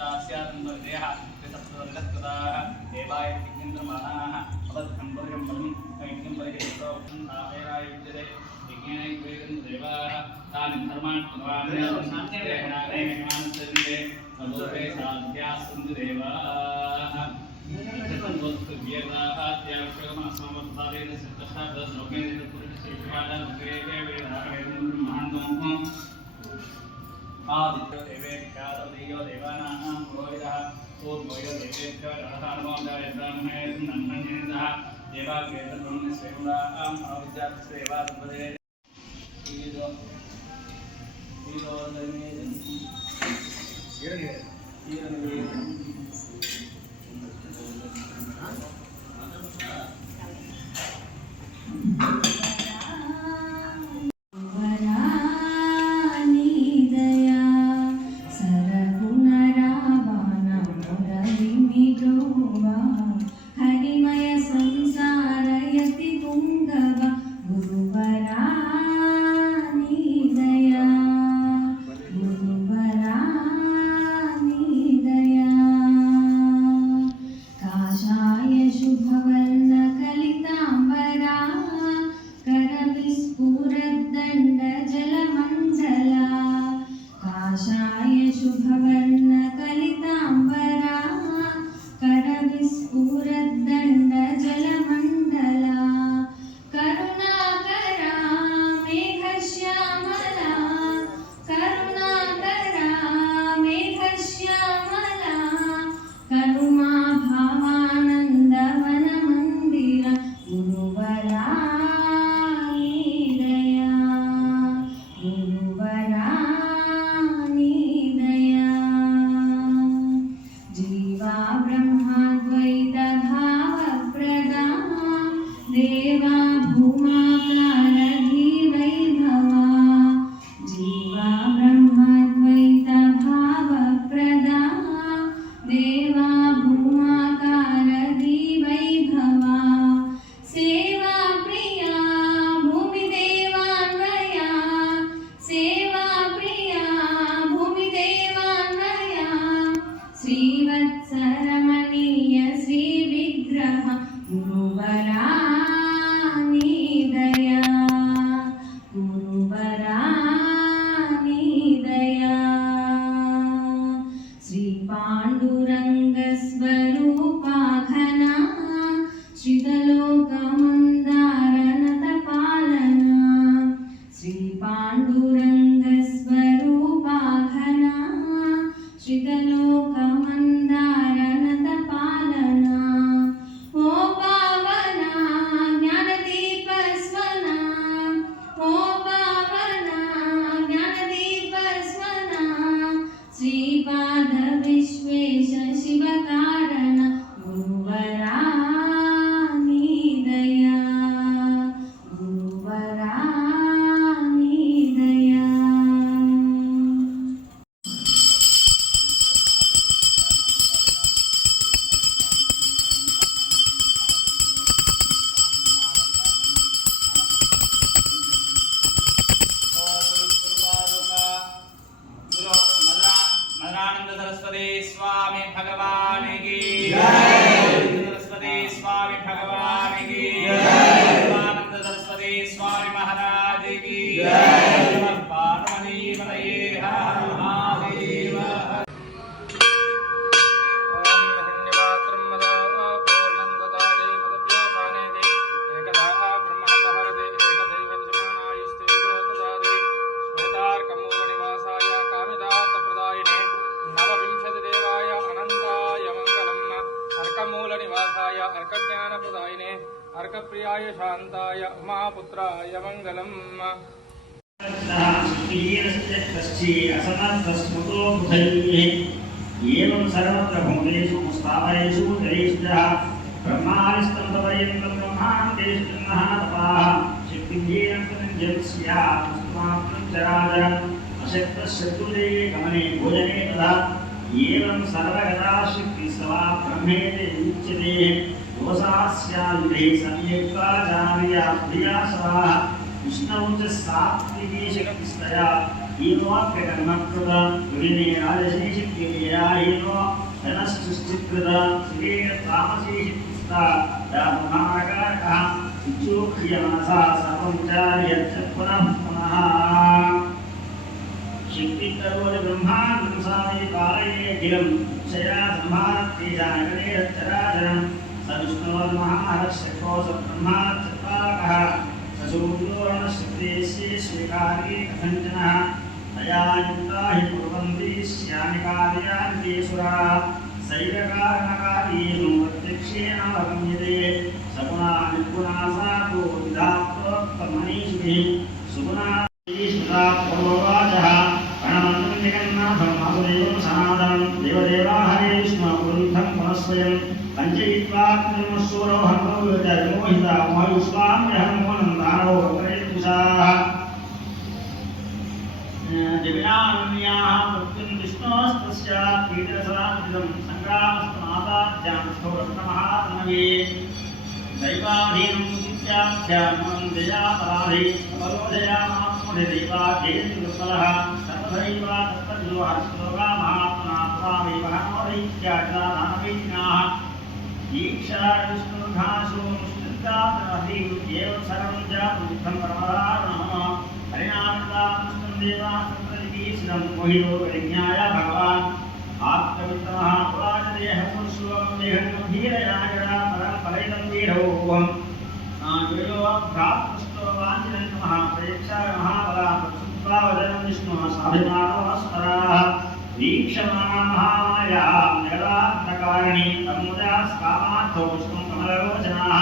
चास्यात्मदेह विसप्तदलकदाः देवाय विघ्नेन्द्रमानाः अवद्धं परिगं परं कैक्यं परिगेत्रोक्तं तावेराय विद्यते विज्ञाने वेदं देवाः तानि धर्मान् कुर्वाण्यहनादे मेहमानस्सन्ते अलोके साध्यास्सन्ति देवाः वस्तुव्यताः त्याक्षकमस्मवत्तादेन सिद्धशाब्दश्लोकेन पुरुषशेषपादमुखेते वेदाहेन्द्रं ब्रह्माण्डं आदित्यो देवेभ्यो देवानां पुरोहितः सूर्यो देवेभ्यो रथानुमोदाय ब्राह्मणे नन्मन्येनः देवाग्रेतब्रह्मस्वेमुदाम् अविद्यात्सेवादपदे अर्कप्रियाय शांताय उमापुत्राय मंगलम् एवं सर्वत्र भूतेषु स्थावरेषु जलेषु ब्रह्मादिस्तंभपर्यन्तं ब्रह्माण्डेष्टन्नः तपाः शक्तिञ्जेन चराचर अशक्तशत्रुले गमने भोजने तथा एवं सर्वगता शक्ति सवा ब्रह्मेति उच्यते दोषास्यान्ते सम्यक्काचार्या प्रिया सवा विष्णौ च सात्विकी शक्तिस्तया एवाप्यकर्मकृता गुरिणे राजसी शक्तिया हीनो जनसृष्टिकृता श्री तामसी स्था दामहारकारः इच्छुक्रियमनसा सर्वं च यच्च पुनः पुनः शक्तिकरोति ब्रह्माण्डं सामि पालयेऽखिलं क्षया संहारत्रिजागरेरच्चराचरं स विष्णोर्महारक्षकोऽस ब्रह्मा चत्वारकः स सूर्योर्नशक्तिस्य स्वीकारी कथञ्चनः तया युक्ता हि कुर्वन्ति स्यानि कार्याणि सुराः सैवकारणकार्येषु प्रत्यक्षेण अवगम्यते सगुणा निर्गुणा सा तु विधा प्रोक्तमनीषिभिः सुगुणा ईश्वरा पूर्ववाचः प्रणमन्तं जगन्नाथं वासुदेवं सनातनं देवदेवा हरे विष्णु पुरुषं पुनस्वयं पञ्चयित्वा कृतमसूरो हन्तो विमोहिता मोयुष्वाम्यहं मोनं दानवो प्रयत्पुषाः दिव्यान्याः मृत्युं विष्णोस्तस्यात् पीडरसरान्वितं सङ्ग्रामस्तमादाद्यां स्थौरत्नमहात्मवे दैवाधीनं नित्याख्यानं जयापराधे अवरोधयामात्मदेवाध्येन्द्रफलः सर्वदैवा तत्तद्योहश्लोका महात्मना त्वामेव हनोदैत्याचादानवैज्ञाः दीक्षा विष्णुर्घासो मुष्टिदातनहरिं एव सर्वं जातं परमदारुणः हरिनामदानुष्टं देवा सत्रजिगीषितं मोहितो परिज्ञाय भगवान् आत्मवित्तमः पुराजदेहपुरुषोऽहं देहन्मधीरया जडा परं फलैदं वीरवोऽहं नागेयो भ्रातृष्टो वाञ्छिनन्तमः प्रेक्षाय महाबला प्रत्युत्पावदनं विष्णुः स्वाभिमानोऽस्मराः वीक्षमाणा महामाया जगदात्मकारिणी तमुदास्कामार्थो विष्णुं कमललोचनाः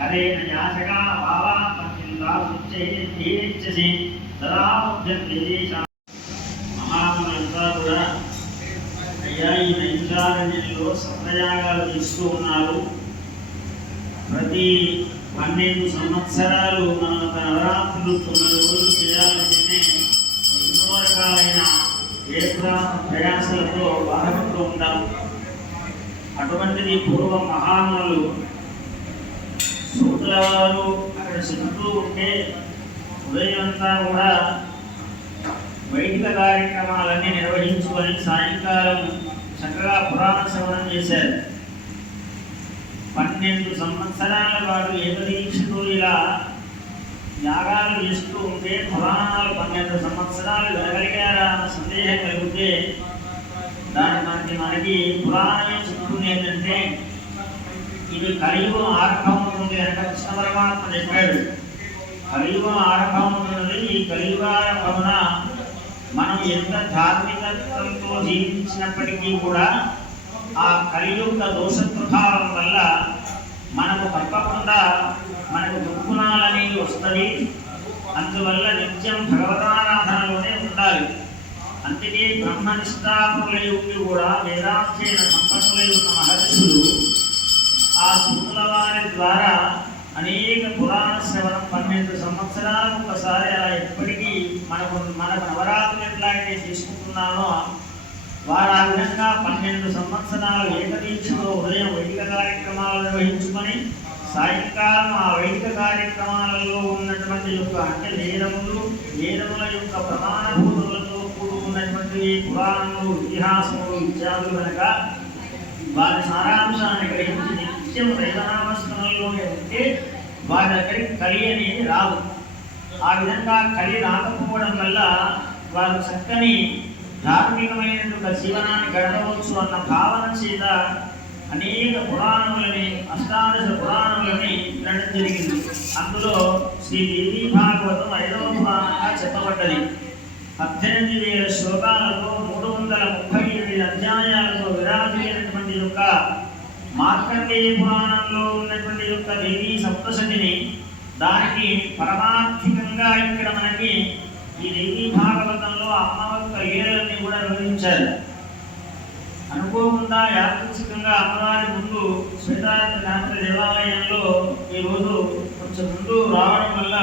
हरेण याचका भावात्मचिन्तासुच्चैर्येच्छसि सदा मुह्यन्ते देशा महात्मలంతా కూడా అయ్యా ఈ నైమిషారణ్యంలో సత్రయాగాలు చేస్తూ ఉన్నారు. ప్రతి 12 సంవత్సరాలు మనం ఒక నవరాత్రులు 9 రోజులు చేయాలంటేనే ఎన్నో రకాలైన ప్రయాసాలతో బాధపడుతూ ఉంటాం. అటువంటిది పూర్వ మహానులు సూతుల వారు అక్కడ చెబుతూ ఉంటే ఉదయం అంతా కూడా వైదిక కార్యక్రమాలన్నీ నిర్వహించుకొని సాయంకాలం చక్కగా పురాణ శ్రవణం చేశారు. 12 సంవత్సరాల పాటు ఏకదీక్షతో ఇలా యాగాలు చేస్తూ ఉంటే పురాణాలు 12 సంవత్సరాలు వినగలిగారా అన్న సందేహం కలిగితే మనకి పురాణమే చెప్తుంది ఏంటంటే ఇది కలియుగం ఆరంభమవుతుంది అంటే కృష్ణ పరమాత్మ చెప్పాడు. కలియుగం ఆరంభమవుతున్నది. ఈ కలియుగారంభమున మనం ఎంత ధార్మికత్వంతో జీవించినప్పటికీ కూడా ఆ కలియుగ దోష ప్రభావం వల్ల మనకు తప్పకుండా మనకు దుర్గుణాలు అనేవి వస్తాయి. అందువల్ల నిత్యం భగవదారాధనలోనే ఉండాలి. అందుకే బ్రహ్మనిష్ఠాపరులై ఉండి కూడా వేదాధ్యయన సంపన్నులై ఉన్న మహర్షులు ఆ సూతుల వారి ద్వారా అనేక పురాణ శ్రవణం 12 సంవత్సరాలకు ఒకసారి అలా ఎప్పటికీ మనకు నవరాత్రులు ఎట్లా అయితే తీసుకుంటున్నామో వారు ఆ విధంగా 12 సంవత్సరాలు ఏకదీక్షతో ఉదయం వైదిక కార్యక్రమాలు నిర్వహించుకొని సాయంకాలం ఆ వైదిక కార్యక్రమాలలో ఉన్నటువంటి అంటే వేదముల యొక్క ప్రమాణభూతులతో కూడుకున్నటువంటి పురాణములు ఇతిహాసములు ఇత్యాదులు కనుక వారి సారాంశాన్ని గ్రహించి నిత్యం దైవనామస్మరణలోనే ఉంటే వారి దగ్గరికి కలి అనేది రాదు. ఆ విధంగా కలి రాకపోవడం వల్ల వారు చక్కని ధార్మికమైనటువంటి జీవనాన్ని గడపవచ్చు అన్న భావన చేత అనేక పురాణములని అష్టాదశ పురాణములని వినడం జరిగింది. అందులో శ్రీ దేవీ భాగవతం 5వ పురాణంగా చెప్పబడ్డది. 18,000 శ్లోకాలతో 338 అధ్యాయాలతో విరాజిల్లినటువంటి యొక్క మార్కండేయ పురాణంలో ఉన్నటువంటి యొక్క దేవీ సప్తశతిని దానికి పరమార్థికంగా ఇక్కడ మనకి ఈ దేవీ భాగవతంలో అమ్మవారి లీలలన్నీ కూడా వివరించారు. అనుకోకుండా యాదృచ్ఛికంగా అమ్మవారి ముందు శ్వేతాద్రి దేవాలయంలో ఈరోజు కొంచెం ముందు రావడం వల్ల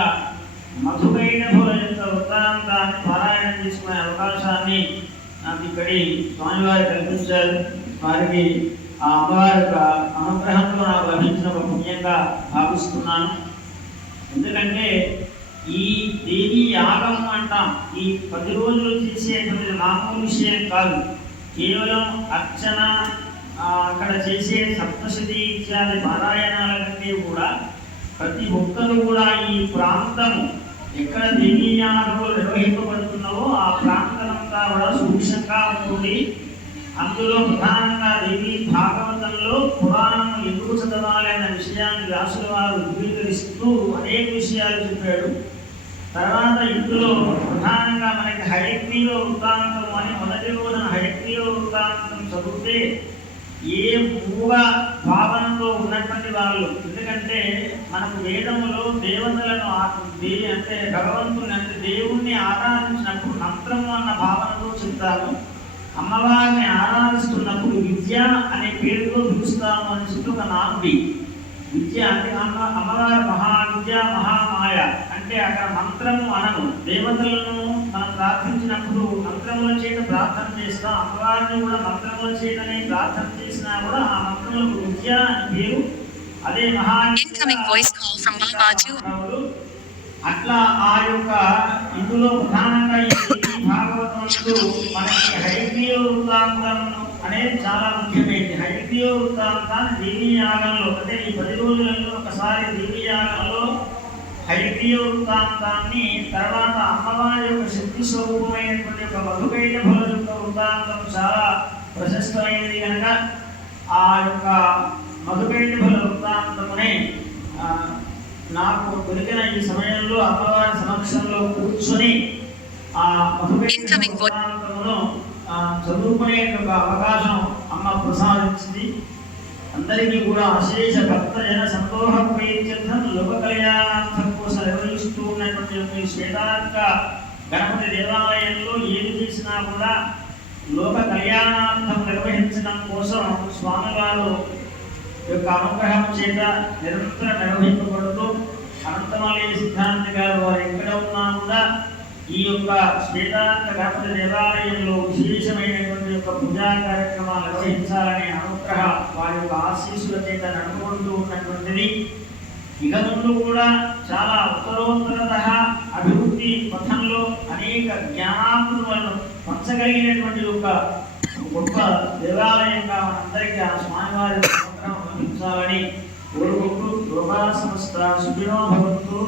మధుకైనభుల యొక్క వృత్తాంతాన్ని పారాయణం చేసుకునే అవకాశాన్ని నాకు ఇక్కడి స్వామివారు కల్పించారు. వారికి ఆ అమ్మవారి యొక్క అనుగ్రహంతో నాకు లభించిన ఒక పుణ్యంగా భావిస్తున్నాను. ఎందుకంటే ఈ దేవి యాగం అంటాం, ఈ 10 రోజులు చేసేటువంటి మామూలు విషయం కాదు. కేవలం అర్చన అక్కడ చేసే సప్తశతి ఇత్యాది పారాయణాల కంటే కూడా ప్రతి ఒక్కరు కూడా ఈ ప్రాంతం ఎక్కడ దేవీయాగములు నిర్వహింపబడుతున్నావో ఆ ప్రాంతమంతా కూడా సూక్ష్మంగా ఉంటుంది. అందులో ప్రధానంగా దేవీ భాగవతంలో పురాణం ఎందుకు చదవాలి అన్న విషయాన్ని వ్యాసుల వారు వివరిస్తూ అనేక విషయాలు చెప్పాడు. తర్వాత ఇందులో ప్రధానంగా మనకి హయగ్రీవ వృత్తాంతం అని మొదటి రోజున హయగ్రీవ వృత్తాంతం చదివితే ఏ మూగ భావనలో ఉన్నటువంటి వాళ్ళు, ఎందుకంటే మనకు వేదములో దేవతలను అంటే భగవంతుని అంటే దేవుణ్ణి ఆరాధించినప్పుడు మంత్రము అన్న భావనతో చెప్తారు. అమ్మవారిని ఆరాధిస్తున్నప్పుడు విద్య అనే పేరుతో పిలుస్తాము అని చెప్పి ఒక నానుడి. విద్య అంటే అమ్మవారి మహావిద్య మహామాయ అంటే అక్కడ మంత్రము అనను. దేవతలను మనం ప్రార్థించినప్పుడు మంత్రముల చేత ప్రార్థన చేస్తాం. అమ్మవారిని కూడా మంత్రముల చేతనే ప్రార్థన చేసినా కూడా ఆ మంత్రములకు విద్య అని పేరు. అదే మహా అట్లా ఆ యొక్క ఇందులో ప్రధానంగా ఈ భాగవతంలో మనకి హయగ్రీవ వృత్తాంతం అనేది చాలా ముఖ్యమైనది. హయగ్రీవ వృత్తాంతాన్ని దేవీ యాగంలో అంటే ఈ 10 రోజులలో ఒకసారి దేవీ యాగంలో హయగ్రీవ వృత్తాంతాన్ని, తర్వాత అమ్మవారి యొక్క శక్తి స్వరూపమైనటువంటి ఒక మధుకైట ఫల యొక్క వృత్తాంతం చాలా ప్రశస్తమైనది కనుక ఆ యొక్క మధుకైట ఫల వృత్తాంతమునే నాకు దొరికిన ఈ సమయంలో అమ్మవారి సమక్షంలో కూర్చొని ఆ మధుకైట వృత్తాంతమును చదువుకునే ఒక అవకాశం అమ్మ ప్రసాదించింది. అందరికీ కూడా అశేష భక్త జన సంతోష ప్రయత్నం లోక కళ్యాణార్థం కోసం నిర్వహిస్తూ ఉన్నటువంటి శ్వేతార్క గణపతి దేవాలయంలో ఏది చేసినా కూడా లోక కళ్యాణార్థం నిర్వహించడం కోసం స్వామివారు యొక్క అనుగ్రహం చేత నిరంతరం నిర్వహింపబడుతూ అనంతమల్లి సిద్ధాంత గారు వారు ఎక్కడ ఉన్నా కూడా ఈ యొక్క శ్వేతార్క గణపతి దేవాలయంలో విశేషమైనటువంటి యొక్క పూజా కార్యక్రమాలు నిర్వహించాలనే అనుగ్రహ వారి యొక్క ఆశీస్సుల చేత నడుపుకుంటూ ఉన్నటువంటిది. ఇక ముందు కూడా చాలా ఉత్తరోత్తరత అభివృద్ధి పథంలో అనేక జ్ఞానామృతులను పంచగలిగినటువంటి ఒక గొప్ప దేవాలయంగా మనందరికీ ఆ స్వామివారి అనుగ్రహం లభించాలని కోరుకుంటూ లోకా సంస్థ సుఖినో భవంతు.